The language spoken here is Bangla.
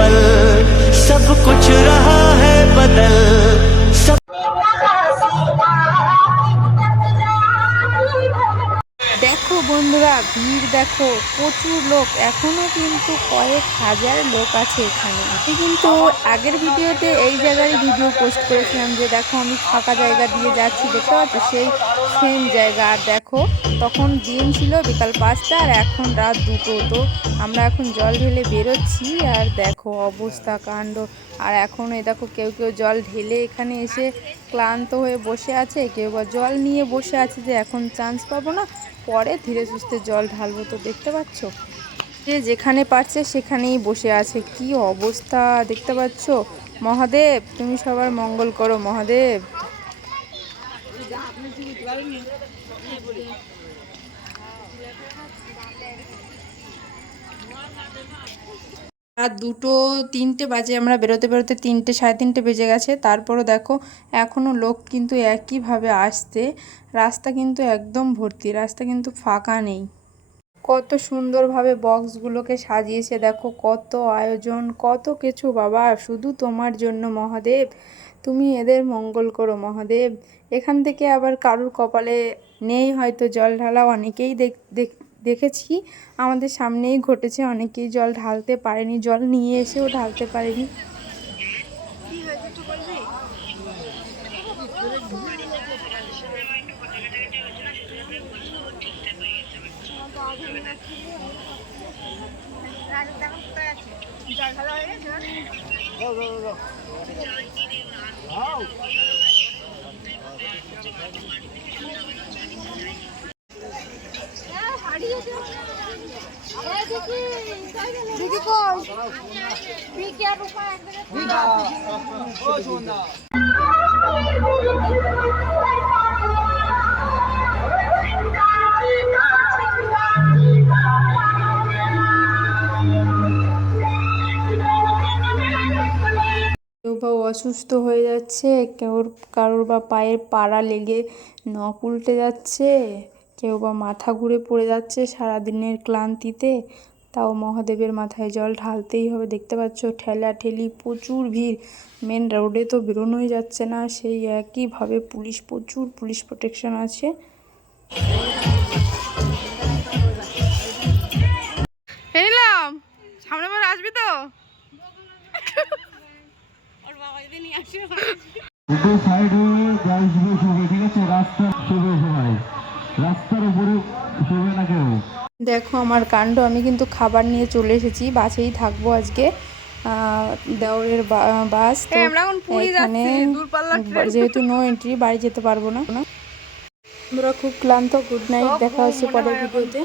पल सब कुछ रहा বন্ধুরা, ভিড় দেখো, প্রচুর লোক। এখনও কিন্তু কয়েক হাজার লোক আছে এখানে। আমি কিন্তু আগের ভিডিওতে এই জায়গায় ভিডিও পোস্ট করেছিলাম যে, দেখো, আমি ফাঁকা জায়গা দিয়ে যাচ্ছি, দেখতে পাচ্ছ? সেই সেম জায়গা। আর দেখো, তখন দিন ছিল, বিকাল পাঁচটা, আর এখন রাত দুটো। তো আমরা এখন জল ঢেলে বেরোচ্ছি, আর দেখো, অবস্থা, কাণ্ড। আর এখন এই দেখো কেউ কেউ জল ঢেলে এখানে এসে ক্লান্ত হয়ে বসে আছে, কেউ বা জল নিয়ে বসে আছে যে এখন চান্স পাবো না, পরে ধীরে সুস্থে জল ঢালবো তো দেখতে পাচ্ছ? যে যেখানে পারছে সেখানেই বসে আছে, কি অবস্থা দেখতে পাচ্ছ? মহাদেব, তুমি সবার মঙ্গল করো মহাদেব। রাত দুটো, তিনটে বাজে আমরা বেরোতে বেরোতে তিনটে, সাড়ে তিনটে বেজে গেছে। তারপরও দেখো, এখনও লোক কিন্তু একইভাবে আসতে রাস্তা কিন্তু একদম ভর্তি, রাস্তা কিন্তু ফাঁকা নেই। কত সুন্দরভাবে বক্সগুলোকে সাজিয়েছে, দেখো কত আয়োজন, কত কিছু বাবা, শুধু তোমার জন্য মহাদেব। তুমি এদের মঙ্গল করো মহাদেব। এখান থেকে আবার কারুর কপালে নেই হয়তো জল ঢালা, অনেকেই দেখ- দেখেছি আমাদের সামনেই ঘটেছে অনেকেই জল ঢালতে পারেনি জল নিয়ে এসেও ঢালতে পারেনি। বা অসুস্থ হয়ে যাচ্ছে, কেউ কারোর বা পায়ের পাড়া লেগে নখ উল্টে যাচ্ছে, কেউ বা মাথা ঘুরে পড়ে যাচ্ছে সারাদিনের ক্লান্তিতে। তাও মহাদেবের মাথায় জল ঢালতেই হবে। দেখতে পাচ্ছ ঠেলা ঠেলি প্রচুর ভিড়। মেন রোডে তো বেরোনোই যাচ্ছে না। সেই একইভাবে পুলিশ প্রচুর পুলিশ প্রোটেকশন আছে। নিলাম। সামনে বার আসবি তো? রাস্তার উপরে শুভে না কেউ দেখো আমার কাণ্ড আমি কিন্তু খাবার নিয়ে চলে এসেছি বাসেই থাকব আজকে। আহ, দেওরের বা- বাস তো এখানে যেহেতু নো এন্ট্রি বাড়ি যেতে পারব না। আমরা খুব ক্লান্ত গুড নাইট দেখা হচ্ছে পরের ভিডিওতে।